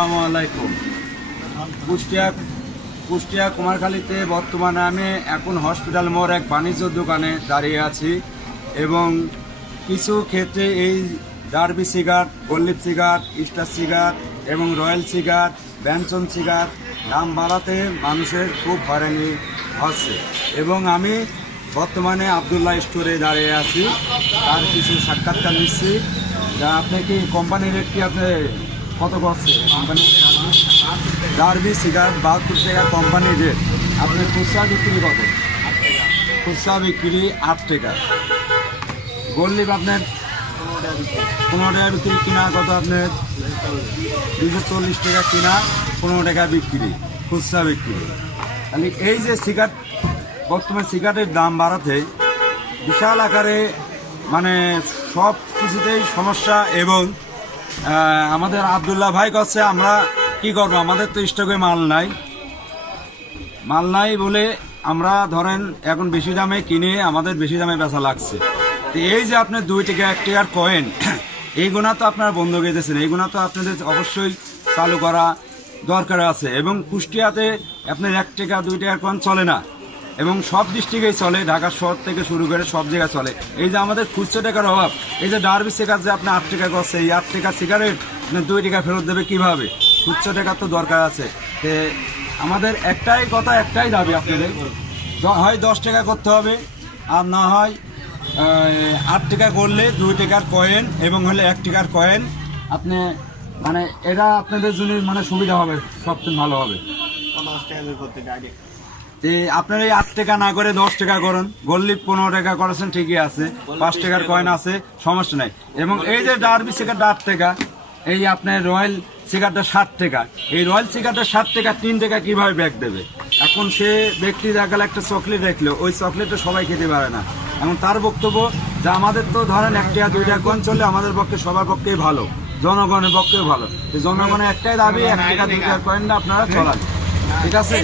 আসসালামু আলাইকুম। কুষ্টিয়া কুমারখালীতে বর্তমানে আমি এখন হসপিটাল মোড় এক বাণিজ্য দোকানে দাঁড়িয়ে আছি এবং কিছু ক্ষেত্রে এই Derby cigarette, Gold Leaf cigarette, Star cigarette এবং রয়্যাল সিগারেট, ব্যানসন সিগারেট দাম বাড়াতে মানুষের খুব হয়রানি হচ্ছে এবং আমি বর্তমানে আবদুল্লাহ স্টোরে দাঁড়িয়ে আছি। তার কিছু সাক্ষাৎকার নিচ্ছি। যা আপনি কি কোম্পানির রেট কি আপনি কত করছে? কোম্পানি ডার্বি সিগারেট 72 টাকা কোম্পানির রেট। আপনি খুচরা বিক্রি কত? খুচরা বিক্রি 8 টাকা। গোল্লিপ আপনার 15 টাকা বিক্রি, কিনা কত আপনার? 240 টাকা কিনা, 15 টাকা বিক্রি, খুচরা বিক্রি। তাহলে এই যে সিগারেট, বর্তমানে সিগারেটের দাম বাড়াতে বিশাল আকারে মানে সব কিছুতেই সমস্যা এবং আমাদের আবদুল্লাহ ভাই কাছে আমরা কি করবো, আমাদের তো স্টকে মাল নাই বলে আমরা ধরেন এখন বেশি দামে কিনে আমাদের বেশি দামে বেচা লাগছে। তো এই যে আপনার 2 টাকা 1 টাকার কয়েন, এইগুলা তো আপনারা বন্ধ করে দিয়েছেন, এইগুলা তো আপনাদের অবশ্যই চালু করা দরকার আছে। এবং কুষ্টিয়াতে আপনার 1 টাকা 2 টাকার কয়েন চলে না এবং সব ডিস্ট্রিক্টেই চলে, ঢাকা শহর থেকে শুরু করে সব জায়গায় চলে। এই যে আমাদের খুচরো টাকার অভাব, এই যে ডার্বি সিগারেট যে আপনি 8 টাকা করছে, এই 8 টাকা সিগারেট আপনি 2 টাকা ফেরত দেবে কিভাবে? খুচরো টাকার তো দরকার আছে। তে আমাদের একটাই কথা, একটাই দাবি আপনাদের, হয় 10 টাকা করতে হবে আর না হয় 8 টাকা করলে 2 টাকার কয়েন এবং হলে 1 টাকার কয়েন আপনি মানে এটা আপনাদের জন্য মানে সুবিধা হবে, সবচেয়ে ভালো হবে। আপনার এই 8 টাকা না করে 10 টাকা করুন। গোল্লিপ 15 টাকা করেছেন, ঠিকই আছে, 5 টাকার কয়েন আছে, সমস্যা নাই। এবং এই যে ডার্বি সিগারেট 8 টাকা, এই আপনার রয়্যাল সিগারেটটা 60 টাকা, এই রয়্যাল সিগারেটটা 60 টাকা 3 টাকা কিভাবে ব্যাগ দেবে? এখন সে ব্যক্তি দেখা গেল একটা চকলেট রাখলো, ওই চকলেটটা সবাই খেতে পারে না। এবং তার বক্তব্য যে আমাদের তো ধরেন 1 টাকা 2 টাকা কয়েন চললে আমাদের পক্ষে সবার পক্ষেই ভালো, জনগণের পক্ষেও ভালো। জনগণের একটাই দাবি, 1 টাকা 2 টাকা কয়েনটা আপনারা চলান, ঠিক আছে?